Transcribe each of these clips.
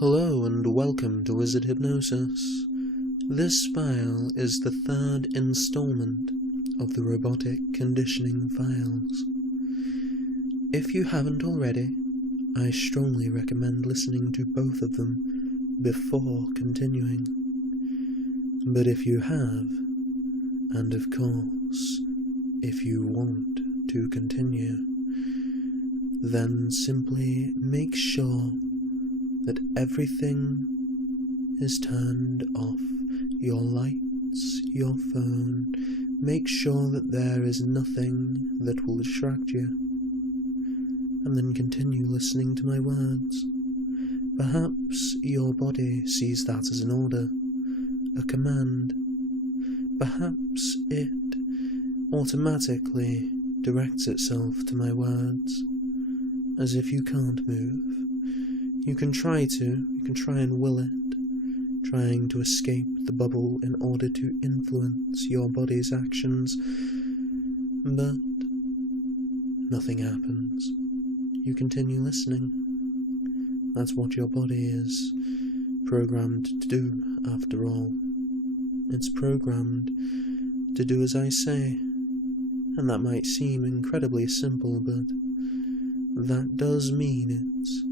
Hello and welcome to Wizard Hypnosis. This file is the third installment of the Robotic conditioning files. If you haven't already, I strongly recommend listening to both of them before continuing. But if you have, and of course, if you want to continue, then simply make sure that everything is turned off. Your lights, your phone. Make sure that there is nothing that will distract you. And then continue listening to my words. Perhaps your body sees that as an order, a command. Perhaps it automatically directs itself to my words, as if you can't move. You can try and will it, trying to escape the bubble in order to influence your body's actions, but nothing happens. You continue listening. That's what your body is programmed to do, after all. It's programmed to do as I say, and that might seem incredibly simple, but that does mean it's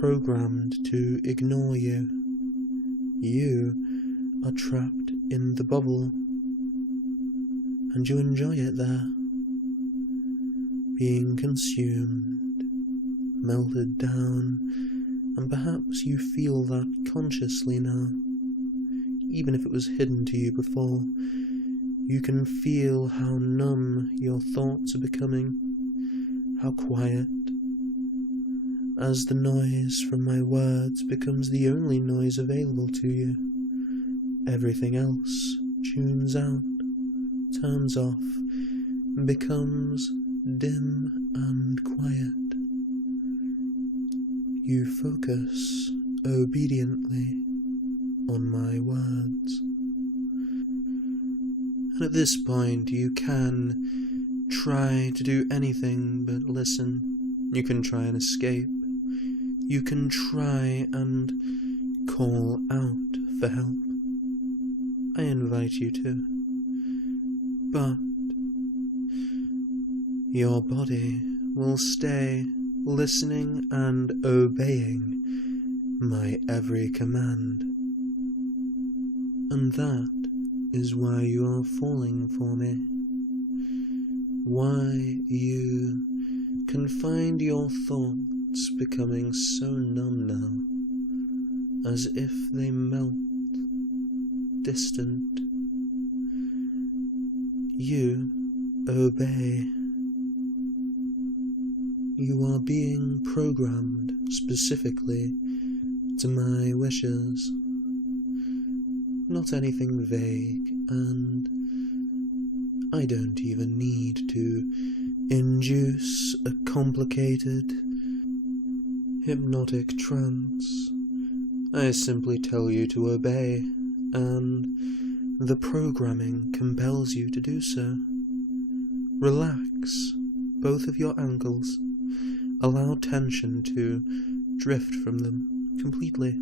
programmed to ignore you. You are trapped in the bubble, and you enjoy it there, being consumed, melted down, and perhaps you feel that consciously now. Even if it was hidden to you before, you can feel how numb your thoughts are becoming, how quiet, as the noise from my words becomes the only noise available to you. Everything else tunes out, turns off, becomes dim and quiet. You focus obediently on my words. And at this point you can try to do anything but listen. You can try and escape. You can try and call out for help. I invite you to. But your body will stay listening and obeying my every command. And that is why you are falling for me. Why you can find your thoughts becoming so numb now, as if they melt, distant. You obey. You are being programmed specifically to my wishes. Not anything vague, and I don't even need to induce a complicated hypnotic trance. I simply tell you to obey, and the programming compels you to do so. Relax both of your ankles. Allow tension to drift from them completely.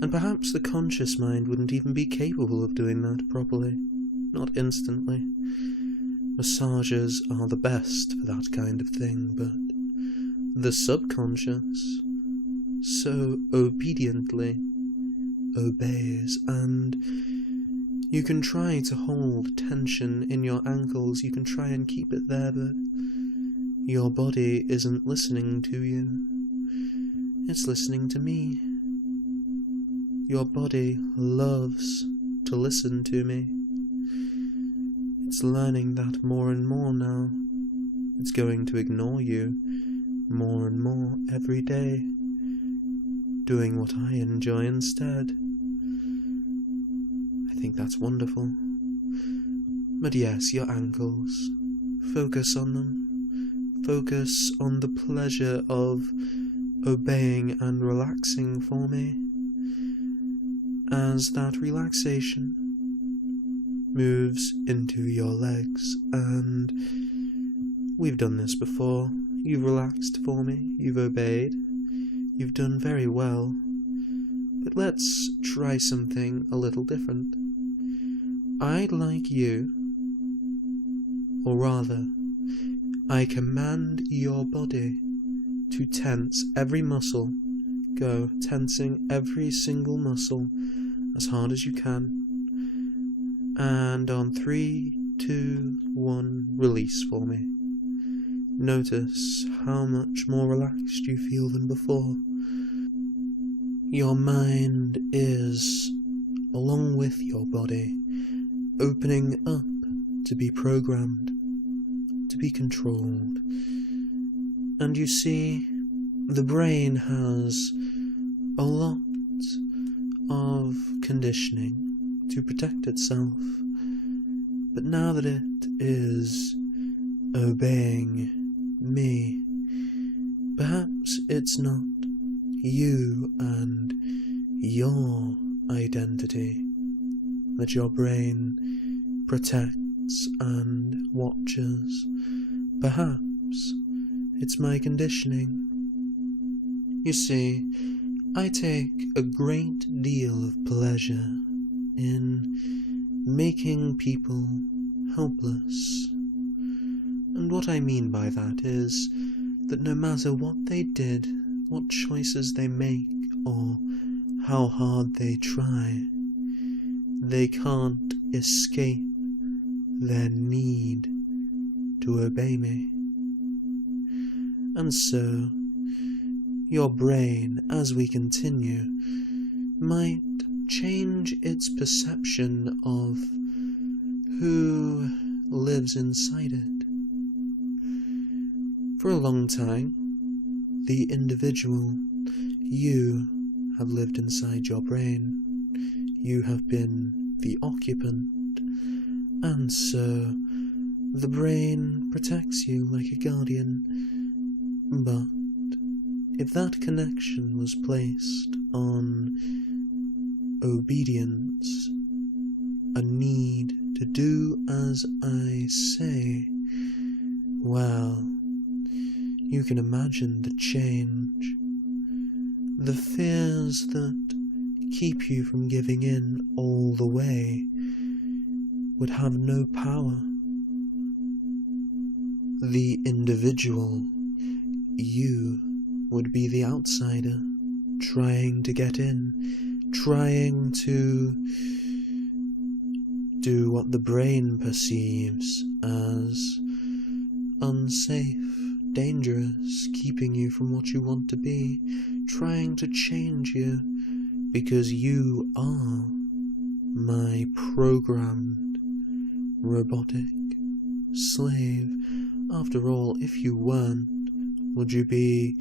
And perhaps the conscious mind wouldn't even be capable of doing that properly, not instantly. Massages are the best for that kind of thing, but the subconscious so obediently obeys, and you can try to hold tension in your ankles, you can try and keep it there, but your body isn't listening to you. It's listening to me. Your body loves to listen to me. It's learning that more and more now. It's going to ignore you more and more every day, doing what I enjoy instead. I think that's wonderful. But yes, your ankles. Focus on them. Focus on the pleasure of obeying and relaxing for me, as that relaxation moves into your legs, and we've done this before. You've relaxed for me, you've obeyed, You've done very well, but let's try something a little different. I'd like you, or rather, I command your body to tense every muscle. Go, tensing every single muscle as hard as you can. And on 3, 2, 1, release for me. Notice how much more relaxed you feel than before. Your mind is, along with your body, opening up to be programmed, to be controlled. And you see, the brain has a lot of conditioning to protect itself, but now that it is obeying me, perhaps it's not you and your identity that your brain protects and watches. Perhaps it's my conditioning. You see, I take a great deal of pleasure in making people helpless. And what I mean by that is that no matter what they did, what choices they make, or how hard they try, they can't escape their need to obey me. And so, your brain, as we continue, might change its perception of who lives inside it. For a long time, the individual, you, have lived inside your brain. You have been the occupant, and so the brain protects you like a guardian. But if that connection was placed on obedience, a need to do as I say, well, you can imagine the change. The fears that keep you from giving in all the way would have no power. The individual, you, would be the outsider, trying to get in, trying to do what the brain perceives as unsafe, dangerous, keeping you from what you want to be, trying to change you, because you are my programmed, robotic slave. After all, if you weren't, would you be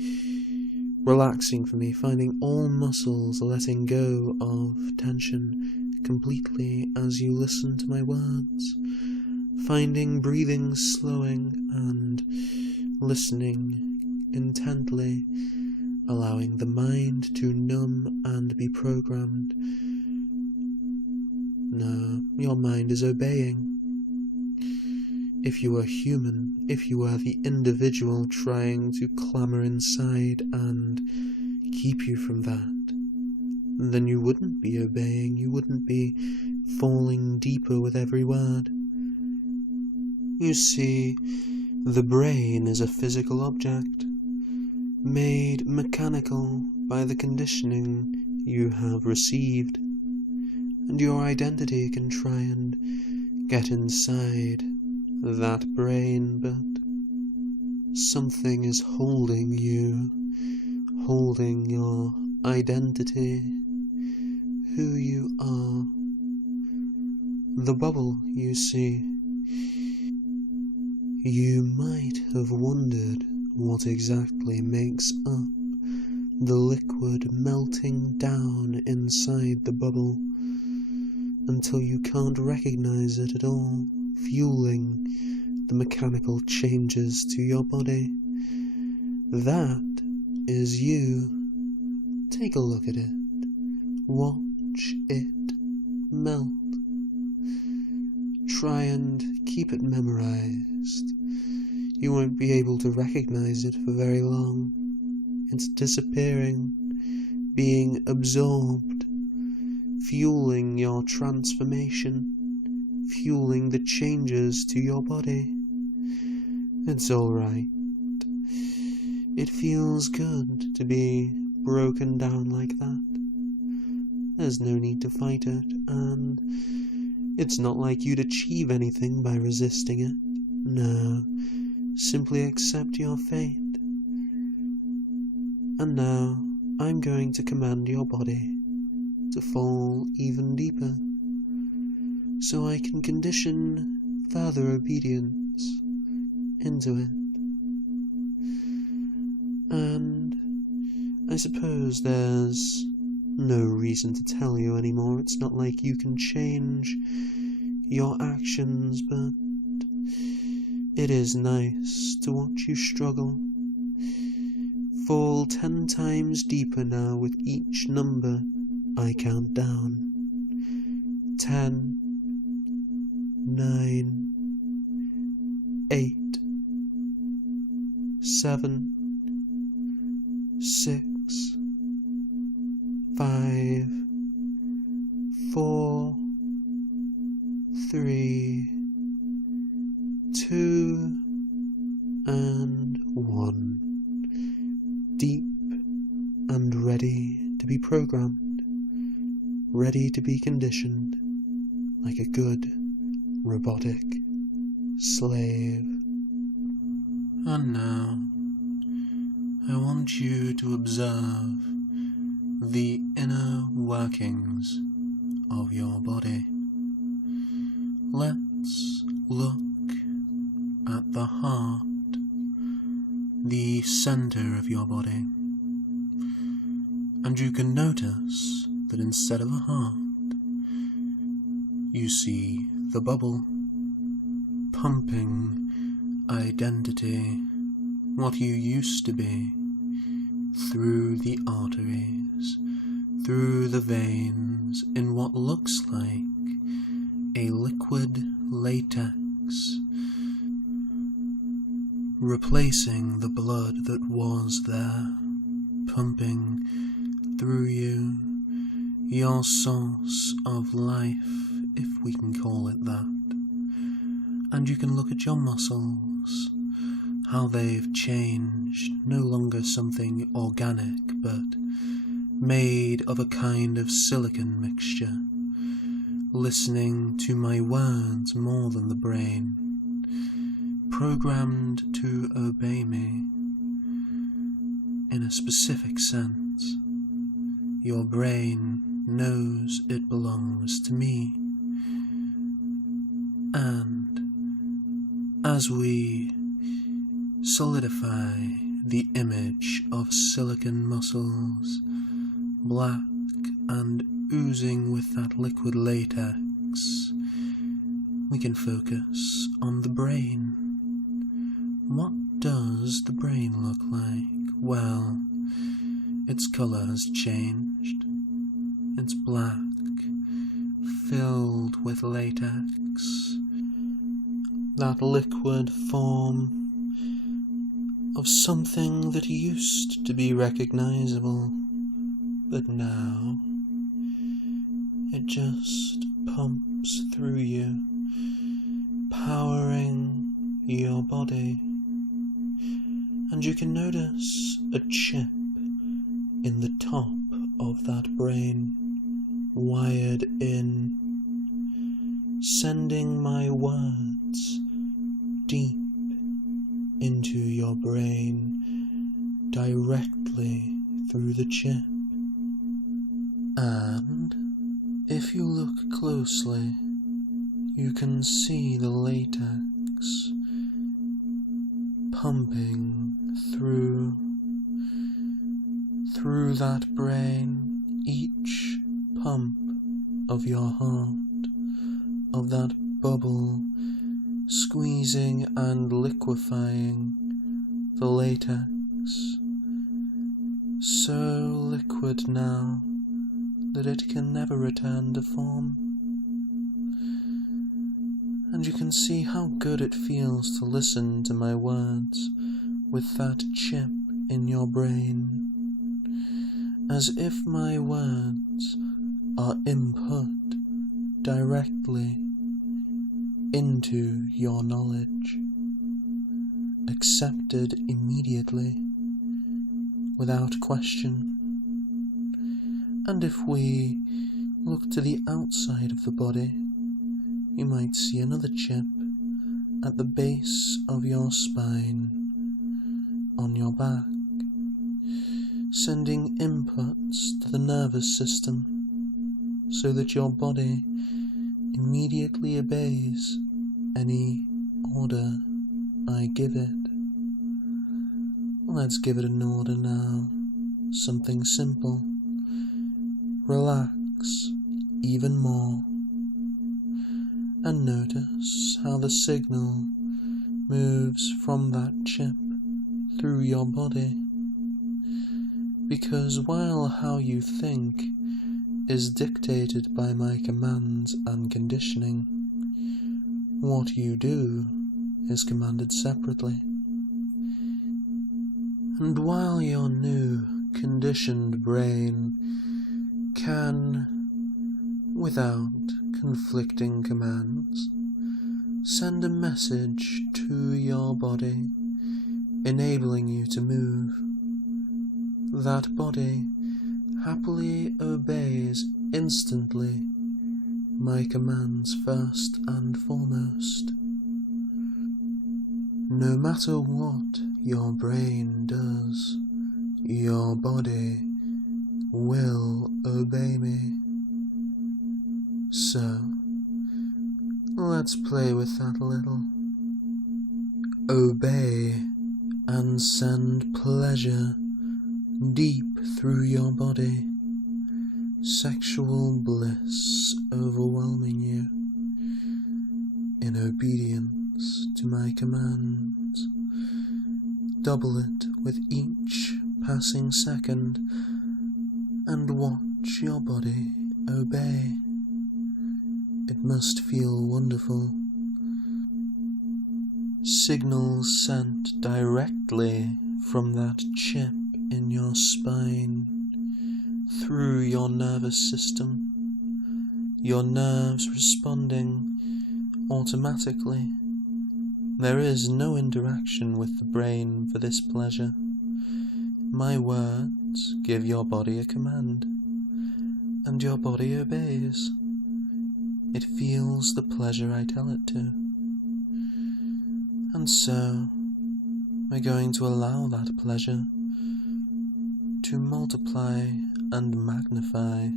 relaxing for me, finding all muscles letting go of tension completely as you listen to my words, finding breathing slowing and listening intently, allowing the mind to numb and be programmed? No, your mind is obeying. If you were human, if you were the individual trying to clamor inside and keep you from that, then you wouldn't be obeying, you wouldn't be falling deeper with every word. You see, the brain is a physical object, made mechanical by the conditioning you have received, and your identity can try and get inside that brain, but something is holding you, holding your identity, who you are. The bubble, you see. You might have wondered what exactly makes up the liquid melting down inside the bubble, until you can't recognize it at all, fueling the mechanical changes to your body. That is you. Take a look at it. Watch it melt. Try and keep it memorized. You won't be able to recognize it for very long. It's disappearing, being absorbed, fueling your transformation, fueling the changes to your body. It's alright. It feels good to be broken down like that. There's no need to fight it, and it's not like you'd achieve anything by resisting it. No, simply accept your fate. And now, I'm going to command your body to fall even deeper, so I can condition further obedience into it. And I suppose there's no reason to tell you anymore. It's not like you can change your actions, but it is nice to watch you struggle. Fall 10 times deeper now with each number I count down. 10, 9, 8, 7, 6, 5, 4, 3, 2, and 1. Deep and ready to be programmed, ready to be conditioned like a good robotic slave. And now, I want you to observe the inner workings of your body. Let's look at the heart, the center of your body, and you can notice that instead of a heart, you see the bubble, pumping identity, what you used to be, through the arteries, through the veins, in what looks like a liquid latex, replacing the blood that was there, pumping through you, your source of life, if we can call it that. And you can look at your muscles, how they've changed, no longer something organic, but made of a kind of silicon mixture, listening to my words more than the brain, programmed to obey me in a specific sense. Your brain knows it belongs to me, and as we solidify the image of silicon muscles, black and oozing with that liquid latex, we can focus on the brain. What does the brain look like? Well, its color has changed. It's black, filled with latex. That liquid form of something that used to be recognizable, but now it just pumps through you, powering your body. And you can notice a chip in the top of that brain, wired in, sending my words deep into your brain, directly through the chip. And if you look closely, you can see the latex pumping through that brain, each pump of your heart, of that bubble, squeezing and liquefying the latex, so liquid now that it can never return to form. And you can see how good it feels to listen to my words with that chip in your brain, as if my words are input directly into your knowledge, accepted immediately, without question. And if we look to the outside of the body, you might see another chip at the base of your spine, on your back, sending inputs to the nervous system so that your body immediately obeys any order I give it. Let's give it an order now, something simple. Relax even more, and notice how the signal moves from that chip through your body, because while how you think is dictated by my commands and conditioning, what you do is commanded separately. And while your new conditioned brain can, without conflicting commands, send a message to your body, enabling you to move, that body happily obeys instantly my commands first and foremost. No matter what your brain does, your body will obey me. So, let's play with that a little. Obey and send pleasure deep through your body, sexual bliss overwhelming you, in obedience to my commands. Double it with each passing second, and watch your body obey. It must feel wonderful. Signals sent directly from that chip in your spine through your nervous system, your nerves responding automatically. There is no interaction with the brain for this pleasure. My words give your body a command, and your body obeys. It feels the pleasure I tell it to. And so, we're going to allow that pleasure to multiply and magnify,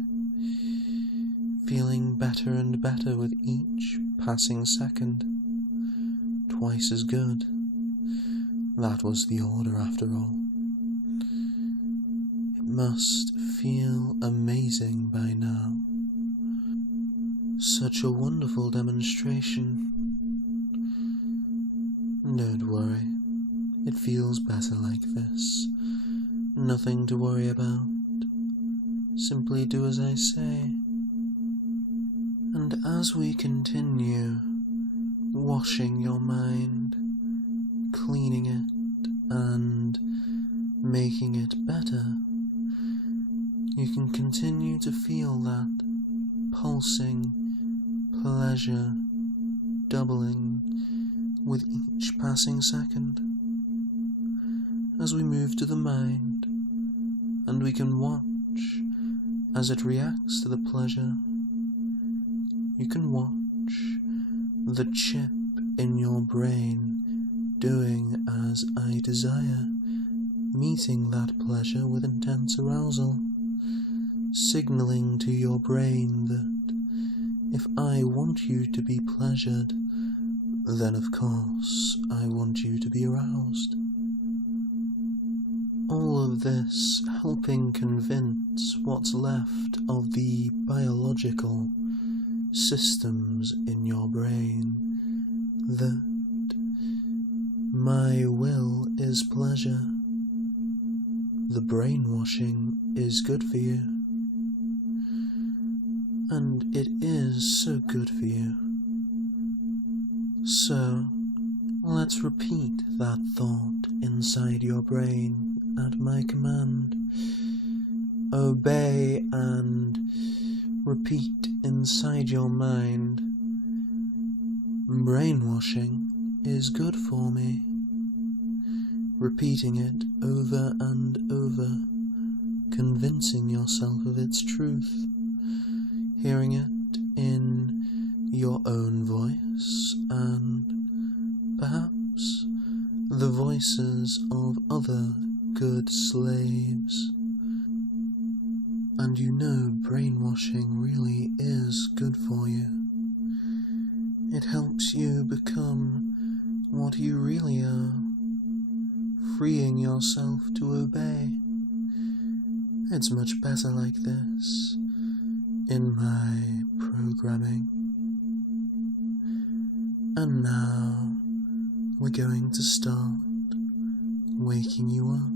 feeling better and better with each passing second. Twice as good. That was the order after all. It must feel amazing by now. Such a wonderful demonstration. Don't worry, it feels better like this. Nothing to worry about. Simply do as I say. And as we continue washing your mind, cleaning it, and making it better, you can continue to feel that pulsing pleasure doubling with each passing second. As we move to the mind, and we can watch as it reacts to the pleasure, you can watch the chip in your brain doing as I desire, meeting that pleasure with intense arousal, signaling to your brain that if I want you to be pleasured, then of course I want you to be aroused. All of this helping convince what's left of the biological systems in your brain that my will is pleasure. The brainwashing is good for you. And it is so good for you. So, let's repeat that thought inside your brain at my command. Obey and repeat inside your mind. Brainwashing is good for me. Repeating it over and over, convincing yourself of its truth, hearing it in your own voice and perhaps the voices of other good slaves. And you know brainwashing really is good for you. It helps you become what you really are, freeing yourself to obey. It's much better like this in my programming. And now we're going to start waking you up,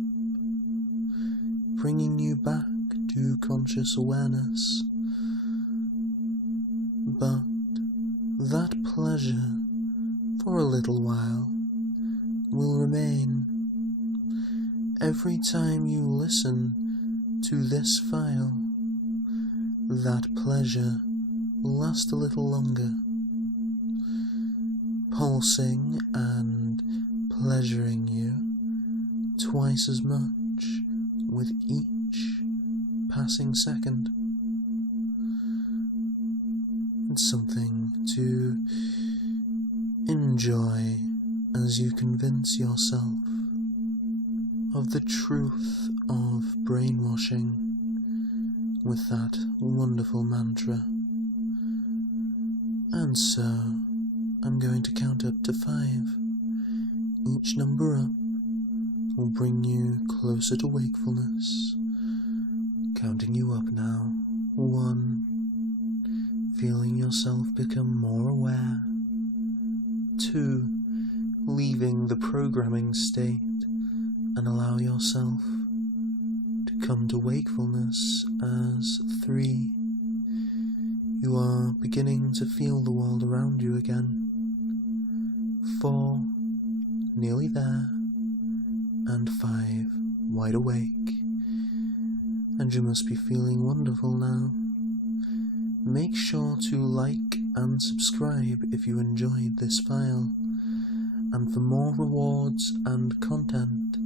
bringing you back to conscious awareness. But that pleasure, for a little while, will remain. Every time you listen to this file, that pleasure will last a little longer, pulsing and pleasuring you twice as much with each passing second. It's something to enjoy as you convince yourself of the truth of brainwashing with that wonderful mantra. And so, I'm going to count up to 5. Each number up will bring you closer to wakefulness. Counting you up now. 1. Feeling yourself become more aware. 2. Leaving the programming state and allow yourself to come to wakefulness as 3. You are beginning to feel the world around you again. 4. Nearly there. And 5. Wide awake. And you must be feeling wonderful now. Make sure to like and subscribe if you enjoyed this file. And for more rewards and content,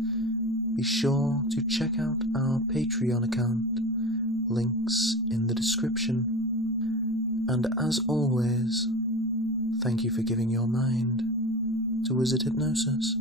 be sure to check out our Patreon account, links in the description. And as always, thank you for giving your mind to Wizard Hypnosis.